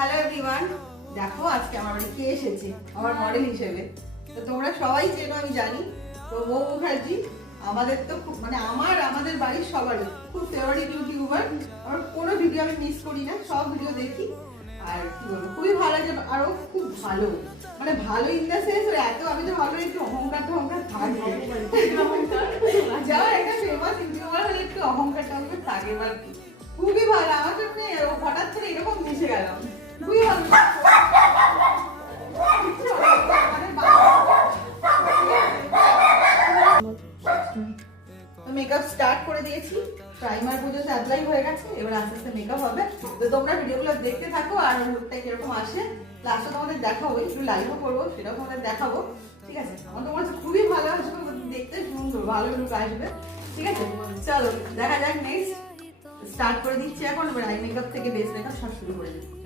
Hello everyone, দেখো আজকে আমার বাড়ি কে এসেছে আমার মডেল হিসেবে। তো তোমরা সবাই চেনো আমি জানি। তো মৌ মুখার্জি আমাদের তো খুব মানে আমাদের বাড়ির সবারই খুব ফেভারিট ইউটিউবার। আমার কোনো ভিডিও আমি মিস করি না, সব ভিডিও দেখি। আর কি বলবো, খুবই ভালো লাগে। আরো খুব ভালো মানে ভালো ইন দ্য সেন্স এত আমি তো ভালো একটু অহংকার থাকে যাওয়ার একটা ফেমাস ইউটিউবার হলে একটু অহংকার থাকে বা কি। খুবই ভালো আমার জন্য হঠাৎ করে এরকম মিশে গেলাম, খুবই ভালো। মেকআপ স্টার্ট করে দিয়েছি, প্রাইমার পুজো অ্যাপ্লাই হয়ে গেছে, এবার আস্তে আস্তে মেকআপ হবে। তো তোমরা ভিডিওগুলো দেখতে থাকো আর লুকটা কিরকম আসে লাস্টে তোমাদের দেখাবো, একটু লাইভও করবো, সেটাও তোমাদের দেখাবো। ঠিক আছে, আমার তোমার খুবই ভালো আসবে, দেখতে সুন্দর ভালো লুক আসবে। ঠিক আছে, চলো দেখা যাক। নেক্সট স্টার্ট করে দিচ্ছি এখন, এবার আই মেকআপ থেকে বেস মেকআপ সব শুরু করে দিচ্ছি।